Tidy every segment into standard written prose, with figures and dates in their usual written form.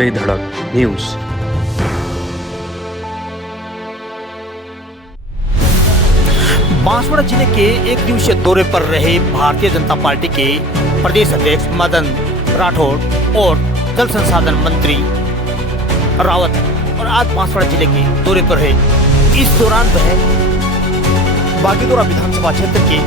बेधड़क न्यूज। बांसवाड़ा जिले के एक दिवसीय दौरे पर रहे भारतीय जनता पार्टी के प्रदेश अध्यक्ष मदन राठौड़ और जल संसाधन मंत्री रावत और आज बांसवाड़ा जिले के दौरे पर है। इस दौरान वह बागीदोरा विधानसभा क्षेत्र के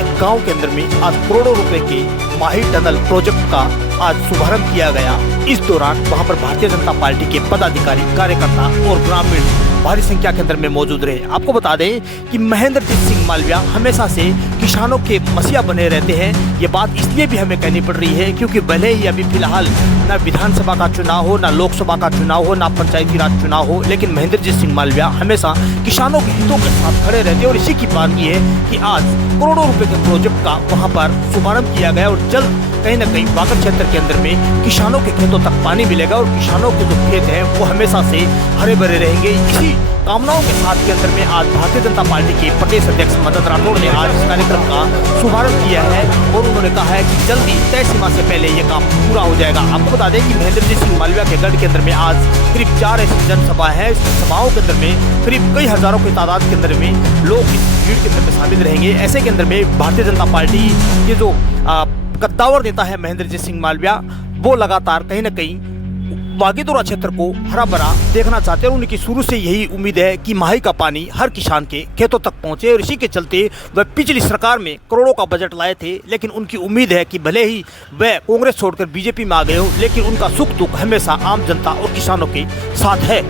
एक गांव के अंदर में आज करोड़ों रुपए के माही टनल प्रोजेक्ट का आज शुभारंभ किया गया। इस दौरान वहां पर भारतीय जनता पार्टी के पदाधिकारी, कार्यकर्ता और ग्रामीण भारी संख्या के अंदर में मौजूद रहे। आपको बता दें कि महेंद्रजीत सिंह मालविया हमेशा से किसानों के मसीहा बने रहते हैं। ये बात इसलिए भी हमें कहनी पड़ रही है क्योंकि भले ही अभी फिलहाल न विधानसभा का चुनाव हो, न लोकसभा का चुनाव हो, न पंचायती राज चुनाव हो, लेकिन महेंद्रजीत सिंह मालविया हमेशा किसानों के हितों के साथ खड़े रहते हैं। और इसी की बात ये है कि आज करोड़ों रुपए के प्रोजेक्ट का वहाँ पर शुभारंभ किया गया और जल्द कहीं न कहीं बागड़ क्षेत्र के अंदर में किसानों के खेतों तक पानी मिलेगा और किसानों के जो खेत हैं वो हमेशा से हरे भरे रहेंगे। इसी कामनाओं के साथ के अंदर में आज भारतीय जनता पार्टी के प्रदेश अध्यक्ष मदन राठौड़ ने आज इस कार्यक्रम का शुभारंभ किया है और उन्होंने कहा है कि जल्दी तय सीमा से पहले ये काम पूरा हो जाएगा। आपको बता दें कि महेंद्रजीत सिंह मालविया के गढ़ के अंदर में आज करीब 4 ऐसी जनसभा है। इस सभाओं के अंदर में करीब कई हजारों की तादाद के अंदर में लोग इस भीड़ के अंदर में शामिल रहेंगे। ऐसे के अंदर में भारतीय जनता पार्टी के जो कद्दावर नेता है महेंद्रजीत सिंह मालविया, वो लगातार कहीं न कहीं बागीदोरा क्षेत्र को हरा भरा देखना चाहते हैं। उनकी शुरू से यही उम्मीद है कि माही का पानी हर किसान के खेतों तक पहुंचे और इसी के चलते वह पिछली सरकार में करोड़ों का बजट लाए थे। लेकिन उनकी उम्मीद है कि भले ही वह कांग्रेस छोड़कर बीजेपी में आ गए हो, लेकिन उनका सुख दुख हमेशा आम जनता और किसानों के साथ है।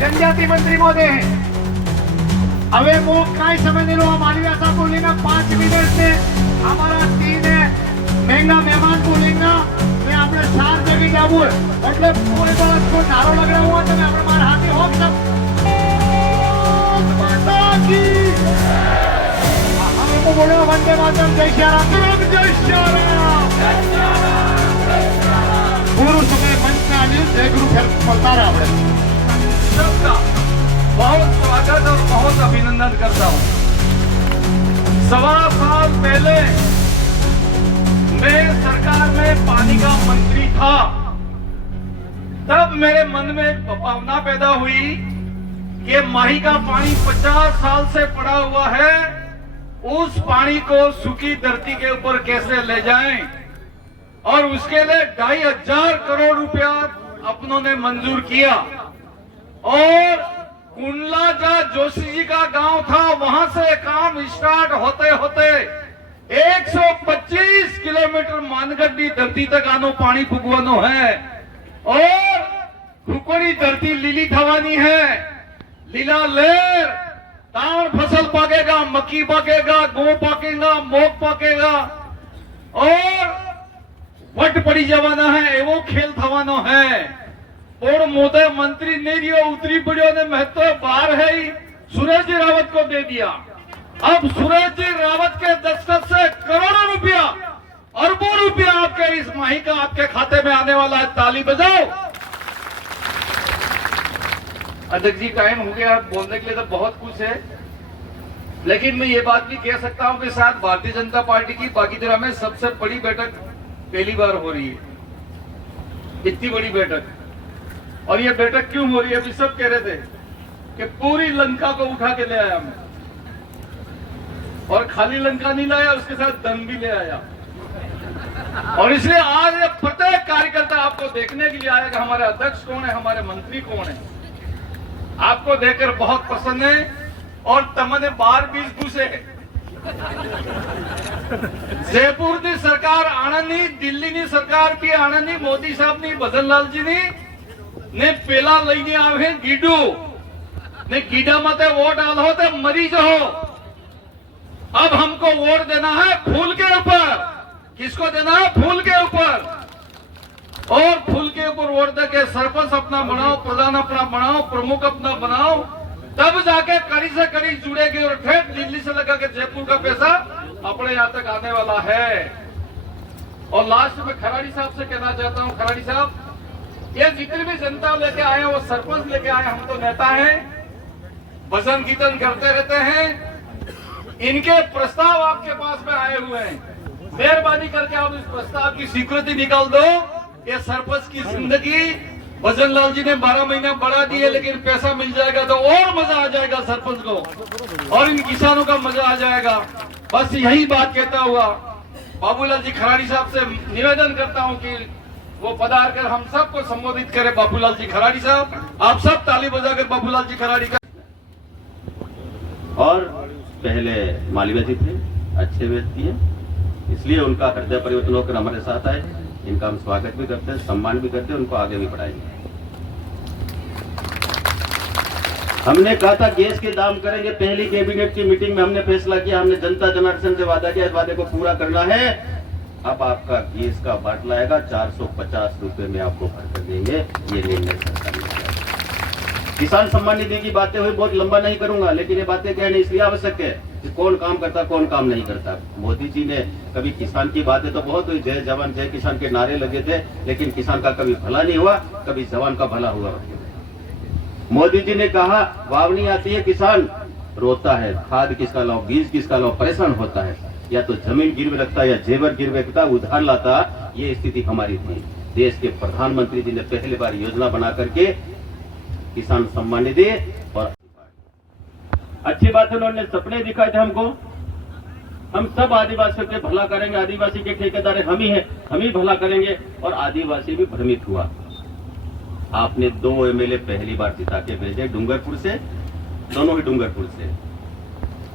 जनजाति मंत्री महोदय हैं। હવે હું કાંઈ સમય નહીં લો, માલવિયા સાહેબ બોલેगा 5 मिनट में। हमारा 3 महंगा मेहमान बोलेगा मैं આપણે 4 જગ્યાએ જાવું એટલે કોઈ બાદ કોઈ નારો લગાડવો હોય તમે આપણે મારા હાથે હોક सब माता की हम को बोलो वंदे मातरम, जय श्री राम, जय श्री राम। पूरा समय मंच में आने जय गुरु फिर पलता रहा આપણે सबका बहुत स्वागत और बहुत अभिनंदन करता हूं। 1.25 साल पहले मैं सरकार में पानी का मंत्री था। तब मेरे मन में एक भावना पैदा हुई कि माही का पानी 50 साल से पड़ा हुआ है, उस पानी को सूखी धरती के ऊपर कैसे ले जाएं, और उसके लिए 2,500 करोड़ रुपया अपनों ने मंजूर किया। और कुंडला जहाँ जोशी जी का गांव था, वहां से काम स्टार्ट होते होते 125 किलोमीटर मानगढ़ी धरती तक आनो पानी फूकवानो है। और फूकड़ी धरती लीली थवानी है, लीला लेर ताड़ फसल पाकेगा, मक्की पाकेगा, गेहूं पाकेगा, मोग पाकेगा और वट पड़ी जवाना है, एवो खेल थवानो है। और मोदी मंत्री नहीं रियो, उतरी पड़ियो ने महत्व बाहर है ही सुरेश जी रावत को दे दिया। अब सुरेश जी रावत के दस्तखत से करोड़ों रुपया, अरबों रुपया आपके इस माही का आपके खाते में आने वाला है। ताली बजाओ। अध्यक्ष जी टाइम हो गया, बोलने के लिए तो बहुत कुछ है, लेकिन मैं ये बात भी कह सकता हूं कि शायद भारतीय जनता पार्टी की बागीदोरा में सबसे बड़ी बैठक पहली बार हो रही है। इतनी बड़ी बैठक, और ये बैठक क्यों हो रही है? अभी सब कह रहे थे कि पूरी लंका को उठा के ले आया मैं, और खाली लंका नहीं लाया, उसके साथ धन भी ले आया। और इसलिए आज ये प्रत्येक कार्यकर्ता आपको देखने के लिए आएगा हमारे अध्यक्ष कौन है, हमारे मंत्री कौन है। आपको देखकर बहुत पसंद है। और तमने 12-20 घुसे जयपुर की सरकार आनंदी, दिल्ली की सरकार भी आनंदी, मोदी साहब ने भजनलाल जी ने पेला लईने आवे गीडू ने गीडा मते वोट आलो ते मरी जाओ। अब हमको वोट देना है फूल के ऊपर किसको देना है? फूल के ऊपर। और फूल के ऊपर वोट देके सरपंच अपना बनाओ, प्रधान अपना बनाओ, प्रमुख अपना बनाओ, तब जाके कड़ी से कड़ी जुड़ेगी और ठेठ दिल्ली से लगा के जयपुर का पैसा अपने यहाँ तक आने वाला है। और लास्ट में खराड़ी साहब से कहना चाहता हूँ, खराड़ी साहब, ये जितनी भी जनता लेके आए वो सरपंच लेके आए, हम तो नेता हैं, भजन कीर्तन करते रहते हैं। इनके प्रस्ताव आपके पास में आए हुए हैं, मेहरबानी करके आप इस प्रस्ताव की स्वीकृति निकाल दो। ये सरपंच की जिंदगी भजन लाल जी ने 12 महीने बढ़ा दिए, लेकिन पैसा मिल जाएगा तो और मजा आ जाएगा सरपंच को, और इन किसानों का मजा आ जाएगा। बस यही बात कहता हुआ बाबूलाल जी खराड़ी साहब से निवेदन करता हूं कि वो पधार कर हम सबको संबोधित करें। बाबूलाल जी खराड़ी साहब, आप सब ताली बजाकर बाबूलाल जी खराड़ी का। और पहले मालवीय जी थे, अच्छे व्यक्ति हैं, इसलिए उनका हृदय परिवर्तन होकर हमारे साथ आए। इनका हम स्वागत भी करते हैं, सम्मान भी करते हैं, उनको आगे भी बढ़ाएंगे। हमने कहा था गैस के दाम करेंगे, पहली कैबिनेट की मीटिंग में हमने फैसला किया, हमने जनता जनार्दन से वादा किया, इस वादे को पूरा करना है। अब आपका गैस का बाटला आएगा, 450 रुपए में आपको भर कर देंगे, ये निर्णय सरकार ने किया। किसान सम्मान निधि की बातें हुई, बहुत लंबा नहीं करूंगा, लेकिन ये बातें कहने इसलिए आवश्यक है कि कौन काम करता कौन काम नहीं करता। मोदी जी ने कभी किसान की बातें तो बहुत हुई, जय जवान जय किसान के नारे लगे थे, लेकिन किसान का कभी भला नहीं हुआ, कभी जवान का भला हुआ। मोदी जी ने कहा वावनी आती है, किसान रोता है, खाद किसका लाओ, बीज किसका लाओ, परेशान होता है, या तो जमीन गिरवे रखता या जेवर गिरवे रखता, उधार लाता। ये स्थिति हमारी थी। देश के प्रधानमंत्री जी ने पहली बार योजना बना करके किसान सम्मान निधि, और अच्छी बात है उन्होंने सपने दिखाए थे हमको, हम सब आदिवासियों के भला करेंगे, आदिवासी के ठेकेदार हम ही हैं, हम ही भला करेंगे, और आदिवासी भी भ्रमित हुआ। आपने 2 एमएलए पहली बार जिता के भेजे, डूंगरपुर से, दोनों ही डूंगरपुर से,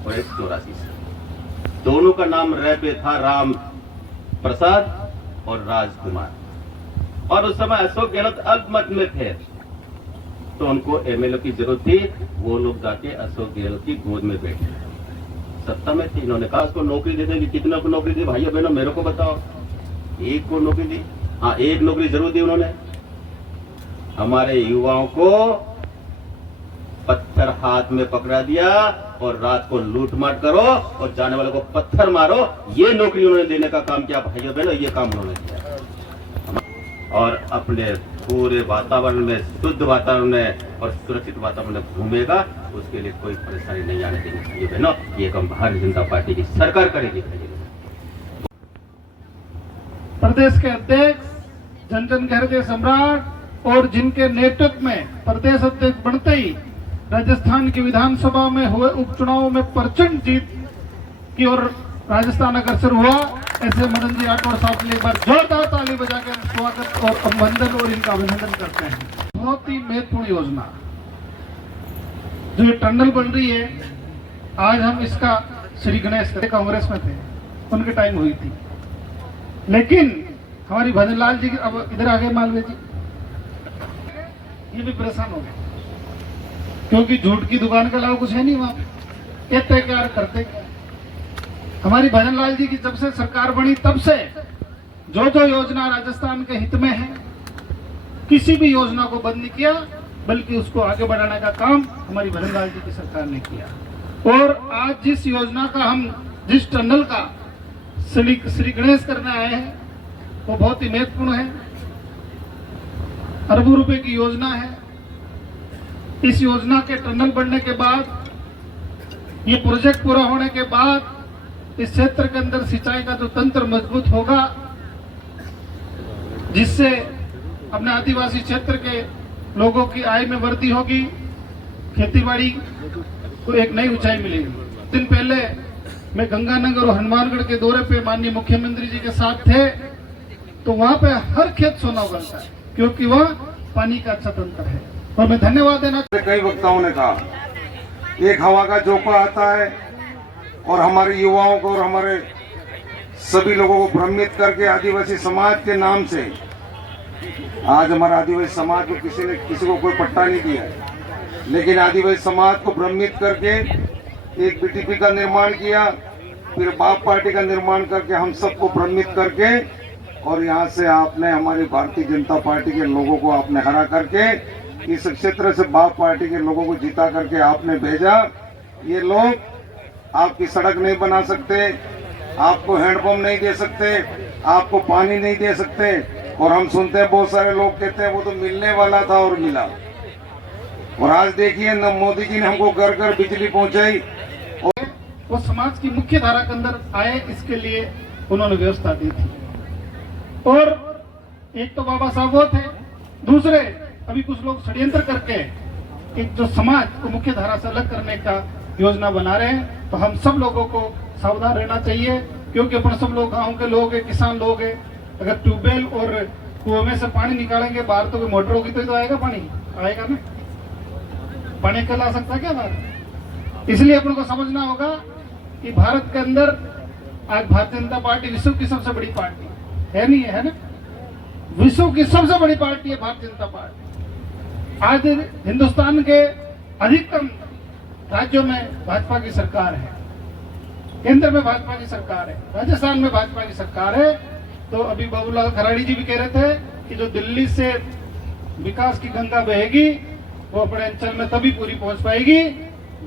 और एक 84 से। दोनों का नाम रह पे था, राम प्रसाद और राजकुमार, और उस समय अशोक गहलोत अल्पमत में थे, तो उनको एमएलए की जरूरत थी। वो लोग जाके अशोक गहलोत की गोद में बैठे, सत्ता में थी। इन्होंने कहा उसको नौकरी दे देंगे, कितना को नौकरी दी भाइयों बहनों मेरे को बताओ। एक को नौकरी दी, हाँ एक नौकरी जरूर दी उन्होंने। हमारे युवाओं को पत्थर हाथ में पकड़ा दिया और रात को लूटमार करो और जाने वालों को पत्थर मारो, ये नौकरी उन्होंने देने का काम किया भाइयों बहनों, ये काम उन्होंने किया। और अपने पूरे वातावरण में, शुद्ध वातावरण में और सुरक्षित वातावरण में घूमेगा, उसके लिए कोई परेशानी नहीं आने देंगे भाइयों बहनों। ये काम भारतीय जनता पार्टी की सरकार करेगी। प्रदेश के अध्यक्ष, जन जन के हृदय सम्राट, और जिनके नेतृत्व में प्रदेश अध्यक्ष बनते ही राजस्थान की विधानसभा में हुए उपचुनाव में प्रचंड जीत की ओर राजस्थान अग्रसर हुआ, ऐसे मदन जी राठौड़ साहब के लिए एक बार जोरदार ताली बजाकर स्वागत और अभिनंदन और इनका अभिनंदन करते हैं। बहुत ही महत्वपूर्ण योजना जो ये टनल बन रही है, आज हम इसका श्री गणेश कांग्रेस में थे, उनके टाइम हुई थी, लेकिन हमारी भजन लाल जी अब इधर आ गए, मालवीय जी, ये भी परेशान हो गए, क्योंकि झूठ की दुकान के अलावा कुछ है नहीं वहां, कहते क्या करते क्या। हमारी भजन लाल जी की जब से सरकार बनी तब से जो जो योजना राजस्थान के हित में है, किसी भी योजना को बंद नहीं किया, बल्कि उसको आगे बढ़ाने का काम हमारी भजन लाल जी की सरकार ने किया। और आज जिस योजना का हम, जिस टनल का श्री गणेश करने आए हैं, वो बहुत ही महत्वपूर्ण है, अरबों रुपए की योजना है। इस योजना के टनल बनने के बाद, ये प्रोजेक्ट पूरा होने के बाद, इस क्षेत्र के अंदर सिंचाई का जो तंत्र मजबूत होगा, जिससे अपने आदिवासी क्षेत्र के लोगों की आय में वृद्धि होगी, खेतीबाड़ी को एक नई ऊंचाई मिलेगी। दिन पहले मैं गंगानगर और हनुमानगढ़ के दौरे पे माननीय मुख्यमंत्री जी के साथ थे, तो वहां पे हर खेत सोना उगलता है, क्योंकि वह पानी का अच्छा तंत्र है। और मैं धन्यवाद देना, कई वक्ताओं ने कहा, एक हवा का झोंका आता है और हमारे युवाओं को और हमारे सभी लोगों को भ्रमित करके आदिवासी समाज के नाम से, आज हमारा आदिवासी समाज को किसी को कोई पट्टा नहीं दिया है, लेकिन आदिवासी समाज को भ्रमित करके एक बीटीपी का निर्माण किया फिर बाप पार्टी का निर्माण करके हम सबको भ्रमित करके और यहाँ से आपने हमारी भारतीय जनता पार्टी के लोगों को आपने हरा करके इस क्षेत्र से बाप पार्टी के लोगों को जिता करके आपने भेजा। ये लोग आपकी सड़क नहीं बना सकते, आपको हैंडपंप नहीं दे सकते, आपको पानी नहीं दे सकते। और हम सुनते हैं बहुत सारे लोग कहते हैं वो तो मिलने वाला था और मिला। और आज देखिए न मोदी जी ने हमको घर घर बिजली पहुंचाई और वो समाज की मुख्य धारा के अंदर आए, इसके लिए उन्होंने व्यवस्था दी थी। और एक तो बाबा साहब वो थे, दूसरे अभी कुछ लोग षड्यंत्र करके एक जो समाज को मुख्य धारा से अलग करने का योजना बना रहे हैं। तो हम सब लोगों को सावधान रहना चाहिए, क्योंकि अपन सब लोग गांव के लोग हैं, किसान लोग हैं। अगर ट्यूबवेल और कुएं में से पानी निकालेंगे बाहर, तो कोई मोटर होगी तो आएगा पानी, आएगा ना? पानी कल आ सकता क्या बाहर? इसलिए अपन को समझना होगा कि भारत के अंदर आज भारतीय जनता पार्टी विश्व की सबसे बड़ी पार्टी है, नहीं है ना? विश्व की सबसे बड़ी पार्टी है भारतीय जनता पार्टी। आज हिंदुस्तान के अधिकतम राज्यों में भाजपा की सरकार है, केंद्र में भाजपा की सरकार है, राजस्थान में भाजपा की सरकार है। तो अभी बाबूलाल खराड़ी जी भी कह रहे थे कि जो दिल्ली से विकास की गंगा बहेगी वो अपने अंचल में तभी पूरी पहुंच पाएगी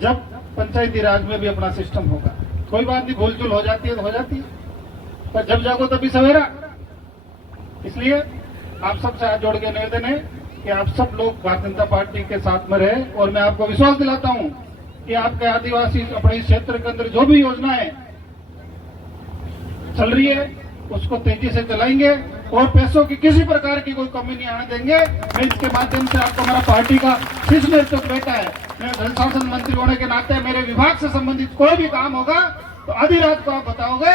जब पंचायती राज में भी अपना सिस्टम होगा। कोई बात नहीं, भूल चूल हो जाती है तो हो जाती है, पर जब जागो तभी सवेरा। इसलिए आप सबसे हाथ जोड़ के निवेदन है कि आप सब लोग भारतीय जनता पार्टी के साथ में रहे। और मैं आपको विश्वास दिलाता हूं कि आपके आदिवासी अपने इस क्षेत्र के अंदर जो भी योजनाएं चल रही है उसको तेजी से चलाएंगे और पैसों की किसी प्रकार की कोई कमी नहीं आने देंगे। मैं इसके माध्यम से आपको हमारा पार्टी का शीर्ष नेतृत्व बैठा है, मैं जल संसाधन मंत्री होने के नाते मेरे विभाग से संबंधित कोई भी काम होगा तो आधी रात को आप बताओगे,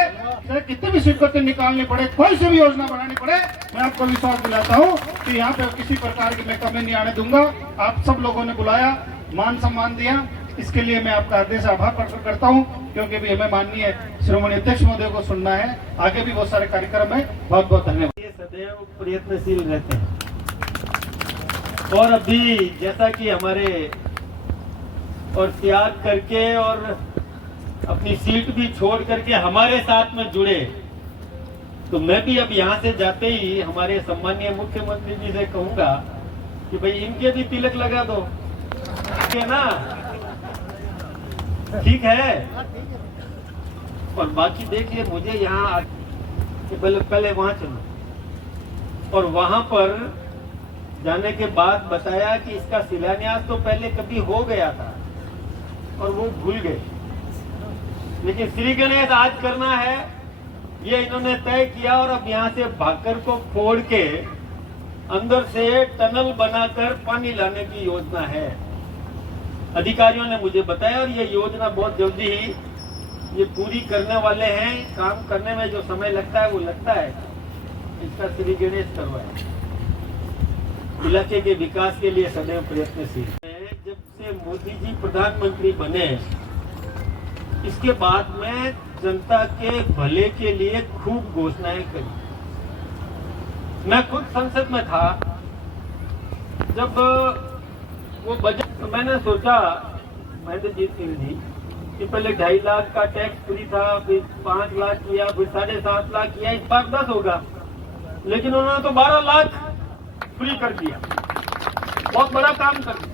चाहे कितनी भी स्वीकृति निकालनी पड़े, कोई सी भी योजना बनानी पड़े, मैं आपको विश्वास दिलाता हूँ कि यहाँ पे किसी प्रकार की मैं कमी नहीं आने दूंगा। आप सब लोगों ने बुलाया, मान सम्मान दिया, इसके लिए मैं आपका हृदय से आभार प्रकट करता हूँ, क्योंकि भी हमें माननीय श्रोमणी अध्यक्ष महोदय को सुनना है, आगे भी बहुत सारे कार्यक्रम है। बहुत बहुत धन्यवाद। ये सदैव प्रयत्नशील रहते हैं और अभी जैसा कि हमारे और त्याग करके और अपनी सीट भी छोड़ करके हमारे साथ में जुड़े, तो मैं भी अब यहाँ से जाते ही हमारे सम्मानीय मुख्यमंत्री जी से कहूंगा कि भाई इनके भी तिलक लगा दो, ठीक है ना? ठीक है। और बाकी देखिए, मुझे यहाँ पहले वहां चलो और वहां पर जाने के बाद बताया कि इसका शिलान्यास तो पहले कभी हो गया था और वो भूल गए, लेकिन श्री गणेश आज करना है, ये इन्होंने तय किया। और अब यहाँ से भाकर को फोड़ के अंदर से टनल बनाकर पानी लाने की योजना है, अधिकारियों ने मुझे बताया। और ये योजना बहुत जल्दी ही ये पूरी करने वाले हैं। काम करने में जो समय लगता है वो लगता है, इसका श्री गणेश करवाए। इलाके के विकास के लिए सदैव प्रयत्नशील है। जब से मोदी जी प्रधानमंत्री बने, इसके बाद में जनता के भले के लिए खूब घोषणाएं करी। मैं खुद संसद में था जब वो बजट, तो मैंने सोचा, महेंद्रजीत सिंह जी, कि पहले 2.5 लाख का टैक्स फ्री था, फिर 5 लाख किया, फिर 7.5 लाख किया, इस बार 10 होगा, लेकिन उन्होंने तो 12 लाख फ्री कर दिया। बहुत बड़ा काम कर दिया।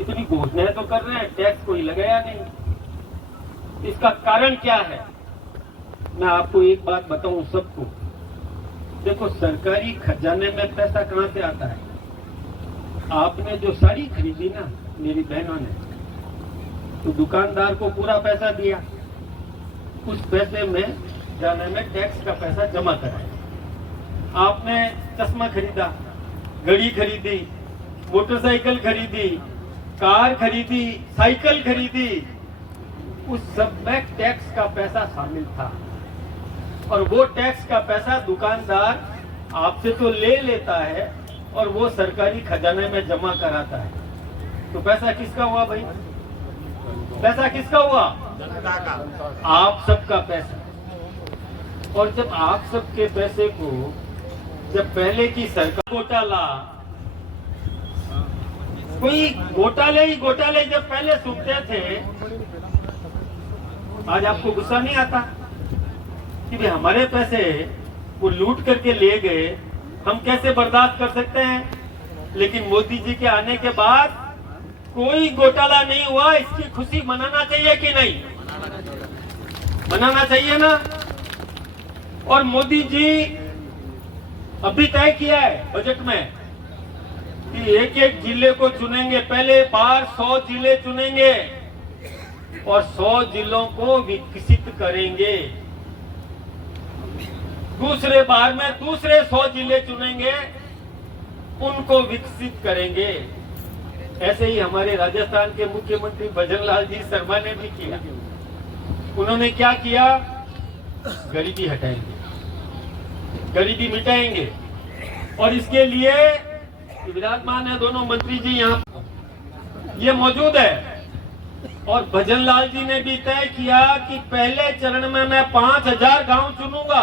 इतनी घोषणाएं तो कर रहे हैं, टैक्स कोई लगाया नहीं। इसका कारण क्या है? मैं आपको एक बात बताऊं सबको, देखो सरकारी खजाने में पैसा कहां से आता है? आपने जो साड़ी खरीदी ना मेरी बहनों ने, तो दुकानदार को पूरा पैसा दिया, उस पैसे में जाने में टैक्स का पैसा जमा कराया। आपने चश्मा खरीदा, घड़ी खरीदी, मोटरसाइकिल खरीदी, कार खरीदी, साइकिल खरीदी, उस सब में टैक्स का पैसा शामिल था। और वो टैक्स का पैसा दुकानदार आपसे तो ले लेता है और वो सरकारी खजाने में जमा कराता है। तो पैसा किसका हुआ भाई? पैसा किसका हुआ? जनता का, आप सबका पैसा। और जब आप सबके पैसे को, जब पहले की सरकार घोटाला, कोई घोटाले ही घोटाले जब पहले सुनते थे, आज आपको गुस्सा नहीं आता कि भाई हमारे पैसे वो लूट करके ले गए, हम कैसे बर्दाश्त कर सकते हैं। लेकिन मोदी जी के आने के बाद कोई घोटाला नहीं हुआ, इसकी खुशी मनाना चाहिए कि नहीं? मनाना चाहिए ना। और मोदी जी अभी तय किया है बजट में कि एक एक जिले को चुनेंगे। पहले बार 100 जिले चुनेंगे और 100 जिलों को विकसित करेंगे। दूसरे बार में दूसरे 100 जिले चुनेंगे, उनको विकसित करेंगे। ऐसे ही हमारे राजस्थान के मुख्यमंत्री भजन लाल जी शर्मा ने भी किया। उन्होंने क्या किया? गरीबी हटाएंगे, गरीबी मिटाएंगे। और इसके लिए विराजमान है दोनों मंत्री जी यहाँ ये मौजूद है। और भजन लाल जी ने भी तय किया कि पहले चरण में मैं 5000 गांव चुनूंगा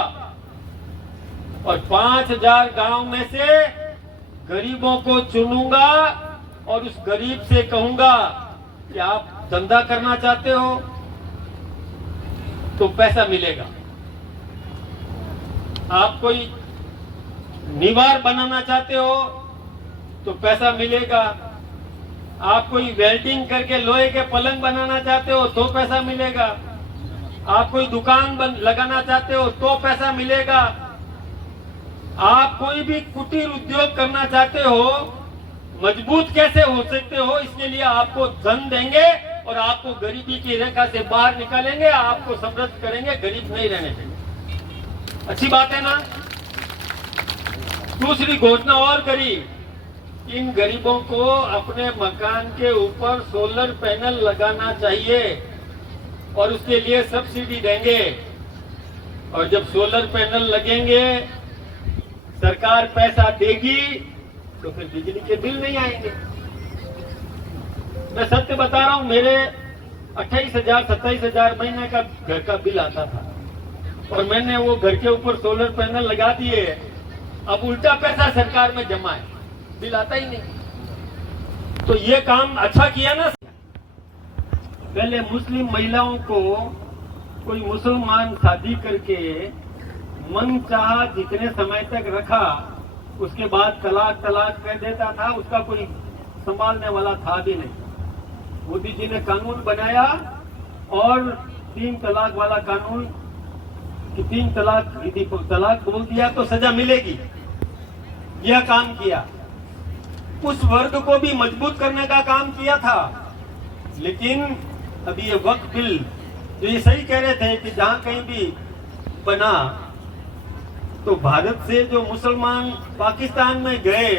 और 5000 गांव में से गरीबों को चुनूंगा और उस गरीब से कहूंगा कि आप धंधा करना चाहते हो तो पैसा मिलेगा, आप कोई निवार बनाना चाहते हो तो पैसा मिलेगा, आप कोई वेल्डिंग करके लोहे के पलंग बनाना चाहते हो तो पैसा मिलेगा, आप कोई दुकान लगाना चाहते हो तो पैसा मिलेगा, आप कोई भी कुटीर उद्योग करना चाहते हो, मजबूत कैसे हो सकते हो, इसके लिए आपको धन देंगे और आपको गरीबी की रेखा से बाहर निकालेंगे, आपको समृद्ध करेंगे, गरीब नहीं रहने देंगे। अच्छी बात है ना। दूसरी घोषणा और करी, इन गरीबों को अपने मकान के ऊपर सोलर पैनल लगाना चाहिए और उसके लिए सब्सिडी देंगे। और जब सोलर पैनल लगेंगे, सरकार पैसा देगी तो फिर बिजली के बिल नहीं आएंगे। मैं सत्य बता रहा हूं, मेरे 28,000-27,000 महीने का घर का बिल आता था और मैंने वो घर के ऊपर सोलर पैनल लगा दिए। अब उल्टा पैसा सरकार में जमा है, बिल आता ही नहीं। तो ये काम अच्छा किया ना। पहले मुस्लिम महिलाओं को कोई मुसलमान शादी करके मन चाहा जितने समय तक रखा, उसके बाद तलाक कर देता था, उसका कोई संभालने वाला था भी नहीं। मोदी जी ने कानून बनाया और 3 तलाक वाला कानून कि 3 तलाक, यदि तलाक बोल दिया तो सजा मिलेगी, यह काम किया। उस वर्ग को भी मजबूत करने का काम किया था। लेकिन अभी ये वक्फ बिल, जो ये सही कह रहे थे कि जहां कहीं भी बना तो भारत से जो मुसलमान पाकिस्तान में गए,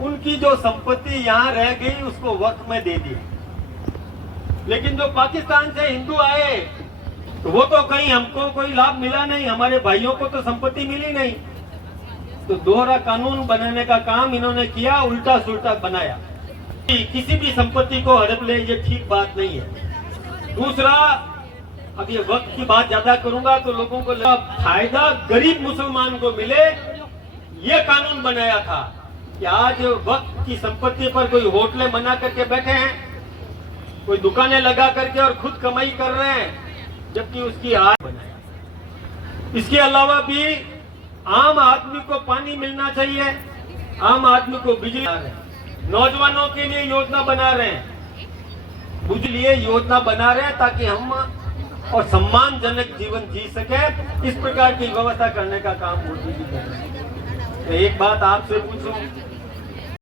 उनकी जो संपत्ति यहाँ रह गई उसको वक्फ में दे दिया। लेकिन जो पाकिस्तान से हिंदू आए तो वो तो कहीं हमको कोई लाभ मिला नहीं, हमारे भाइयों को तो संपत्ति मिली नहीं। तो दोहरा कानून बनाने का काम इन्होंने किया, उल्टा सुल्टा बनाया। किसी भी संपत्ति को हड़प ले, ये ठीक बात नहीं है। दूसरा, अब ये वक्त की बात ज्यादा करूंगा तो लोगों को फायदा गरीब मुसलमान को मिले, ये कानून बनाया था कि आज वक्त की संपत्ति पर कोई होटलें बना करके बैठे हैं, कोई दुकानें लगा करके और खुद कमाई कर रहे हैं, जबकि उसकी आय बनाया। इसके अलावा भी आम आदमी को पानी मिलना चाहिए, आम आदमी को बिजली, नौजवानों के लिए योजना बना रहे हैं, लिए योजना बना रहे हैं ताकि हम और सम्मानजनक जीवन जी सके। इस प्रकार की व्यवस्था करने का काम मोदी जी कर रहे हैं। तो एक बात आपसे पूछूं,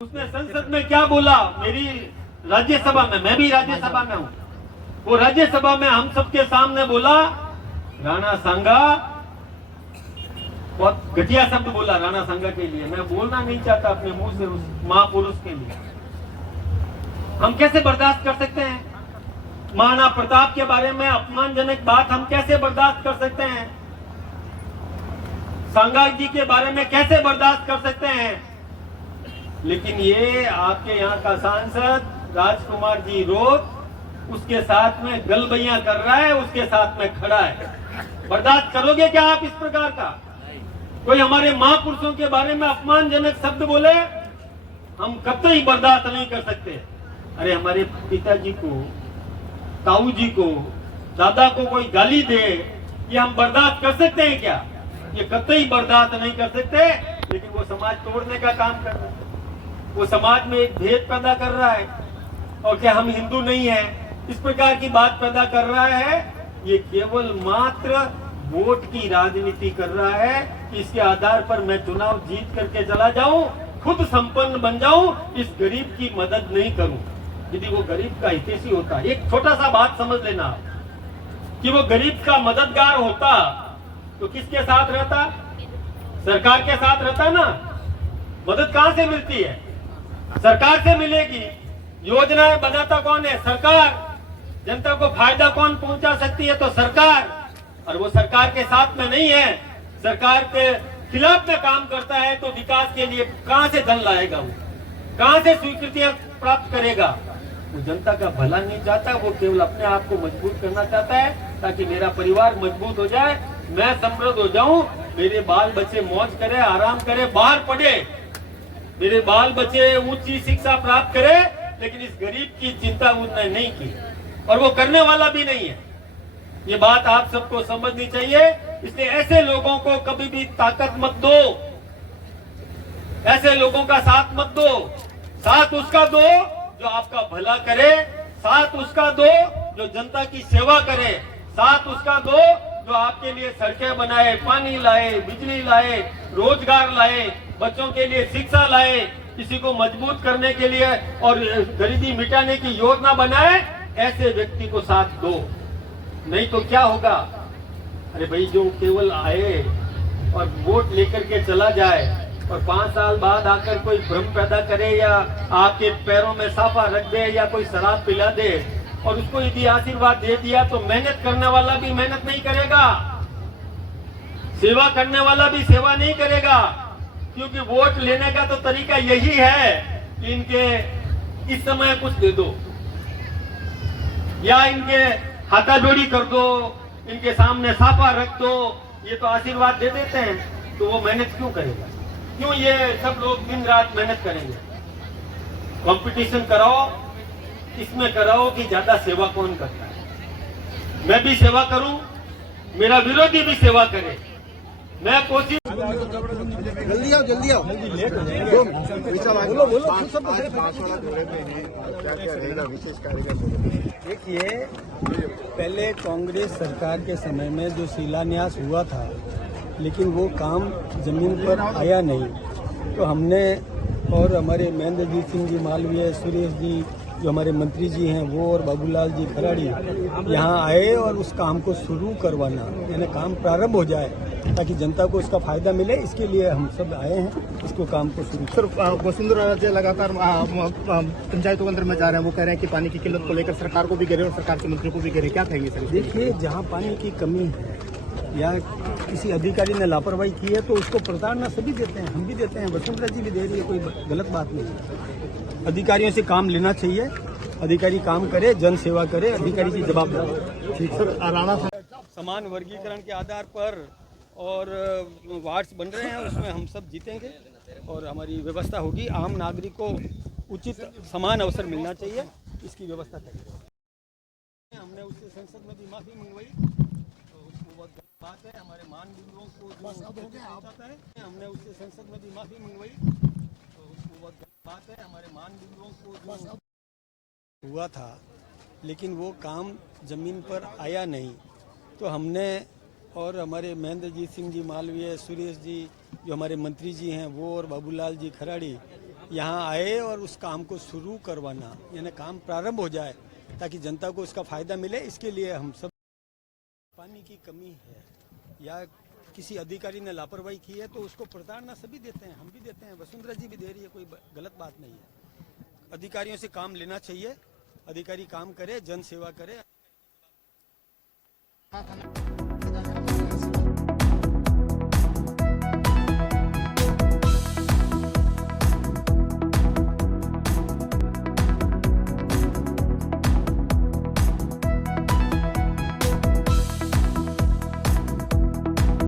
उसने संसद में क्या बोला? मेरी राज्यसभा में, मैं भी राज्यसभा में हूँ, वो राज्यसभा में हम सबके सामने बोला, राणा सांगा, बहुत घटिया शब्द बोला राणा सांगा के लिए। मैं बोलना नहीं चाहता अपने मुंह से उस महापुरुष के लिए। हम कैसे बर्दाश्त कर सकते हैं? महाराणा प्रताप के बारे में अपमानजनक बात हम कैसे बर्दाश्त कर सकते हैं? सांगा जी के बारे में कैसे बर्दाश्त कर सकते हैं? लेकिन ये आपके यहाँ का सांसद राजकुमार जी रोज उसके साथ में गलबैया कर रहा है, उसके साथ में खड़ा है। बर्दाश्त करोगे क्या आप इस प्रकार का? कोई हमारे महापुरुषों के बारे में अपमानजनक शब्द बोले, हम कब तक ही बर्दाश्त नहीं कर सकते। अरे हमारे पिताजी को, ताऊ जी को, दादा को कोई गाली दे, ये हम बर्दाश्त कर सकते हैं क्या? ये कतई बर्दाश्त नहीं कर सकते। लेकिन वो समाज तोड़ने का काम कर रहा है, वो समाज में एक भेद पैदा कर रहा है, और क्या हम हिंदू नहीं है, इस प्रकार की बात पैदा कर रहा है। ये केवल मात्र वोट की राजनीति कर रहा है कि इसके आधार पर मैं चुनाव जीत करके चला जाऊं, खुद संपन्न बन जाऊं, इस गरीब की मदद नहीं करूं। यदि वो गरीब का हितैषी होता, एक छोटा सा बात समझ लेना आप, कि वो गरीब का मददगार होता तो किसके साथ रहता? सरकार के साथ रहता ना। मदद कहां से मिलती है? सरकार से मिलेगी। योजनाएं बनाता कौन है? सरकार। जनता को फायदा कौन पहुंचा सकती है? तो सरकार। और वो सरकार के साथ में नहीं है, सरकार के खिलाफ में काम करता है, तो विकास के लिए कहां से धन लाएगा? वो कहां से स्वीकृतियां प्राप्त करेगा? वो जनता का भला नहीं चाहता, वो केवल अपने आप को मजबूत करना चाहता है, ताकि मेरा परिवार मजबूत हो जाए, मैं समृद्ध हो जाऊं, मेरे बाल बच्चे मौज करे, आराम करे, बाहर पढ़े, मेरे बाल बच्चे ऊंची शिक्षा प्राप्त करे। लेकिन इस गरीब की चिंता उन्होंने नहीं की, और वो करने वाला भी नहीं है। ये बात आप सबको समझनी चाहिए। इसलिए ऐसे लोगों को कभी भी ताकत मत दो, ऐसे लोगों का साथ मत दो। साथ उसका दो जो आपका भला करे, साथ उसका दो जो जनता की सेवा करे, साथ उसका दो जो आपके लिए सड़कें बनाए, पानी लाए, बिजली लाए, रोजगार लाए, बच्चों के लिए शिक्षा लाए, किसी को मजबूत करने के लिए और गरीबी मिटाने की योजना बनाए। ऐसे व्यक्ति को साथ दो, नहीं तो क्या होगा? अरे भाई, जो केवल आए और वोट लेकर के चला जाए और 5 साल बाद आकर कोई भ्रम पैदा करे, या आपके पैरों में साफा रख दे, या कोई शराब पिला दे, और उसको यदि आशीर्वाद दे दिया, तो मेहनत करने वाला भी मेहनत नहीं करेगा, सेवा करने वाला भी सेवा नहीं करेगा। क्योंकि वोट लेने का तो तरीका यही है कि इनके इस समय कुछ दे दो, या इनके हाथाजोड़ी कर दो, इनके सामने साफा रख दो, ये तो आशीर्वाद दे देते हैं। तो वो मेहनत क्यों करेगा? क्यों ये सब लोग दिन रात मेहनत करेंगे? कंपटीशन कराओ, इसमें कराओ कि ज्यादा सेवा कौन करता है। मैं भी सेवा करूं, मेरा विरोधी भी सेवा करे, मैं कोशिश। जल्दी आओ जल्दी आओ। देखिए, पहले कांग्रेस सरकार के समय में जो शिलान्यास हुआ था, लेकिन वो काम जमीन पर आया नहीं, तो हमने और हमारे महेंद्रजीत सिंह जी मालवीय, सुरेश जी जो हमारे मंत्री जी हैं, वो और बाबूलाल जी खराड़ी यहाँ आए और उस काम को शुरू करवाना, यानी काम प्रारंभ हो जाए ताकि जनता को इसका फायदा मिले, इसके लिए हम सब आए हैं इसको काम को शुरू। सर, वसुंधरा राजे लगातार पंचायतों के अंदर में जा रहे हैं, वो कह रहे हैं कि पानी की किल्लत को लेकर सरकार को भी घेरे और सरकार के मंत्रियों को भी घेरे, क्या कहेंगे सर? देखिए, जहाँ पानी की कमी है या किसी अधिकारी ने लापरवाही की है तो उसको प्रताड़ना सभी देते हैं, हम भी देते हैं, वसुंधरा जी भी दे रही है, कोई गलत बात नहीं है। अधिकारियों से काम लेना चाहिए, अधिकारी काम करे, जन सेवा करे, अधिकारी की जवाबदारी। ठीक सर, राणा समान वर्गीकरण के आधार पर और वार्ड्स बन रहे हैं, उसमें हम सब जीतेंगे और हमारी व्यवस्था होगी। आम नागरिक को उचित समान अवसर मिलना चाहिए, इसकी व्यवस्था करेंगे। हमने उससे संसद में भी माफी मंगवाई, तो वो बहुत बात है। हमारे मान बिंदुओं को चाहता है, हमने उससे संसद में भी माफी मंगवाई, तो वो बहुत बात है। हमारे मान बिंदुओं को हुआ था, लेकिन वो काम जमीन पर आया नहीं, तो हमने और हमारे महेंद्रजीत सिंह जी मालवीय, सुरेश जी जो हमारे मंत्री जी हैं, वो और बाबूलाल जी खराड़ी यहाँ आए और उस काम को शुरू करवाना, यानी काम प्रारंभ हो जाए ताकि जनता को इसका फायदा मिले, इसके लिए हम सब। पानी की कमी है या किसी अधिकारी ने लापरवाही की है तो उसको प्रताड़ना सभी देते हैं, हम भी देते हैं, वसुंधरा जी भी दे रही है, कोई गलत बात नहीं है। अधिकारियों से काम लेना चाहिए, अधिकारी काम करे, जन सेवा करे।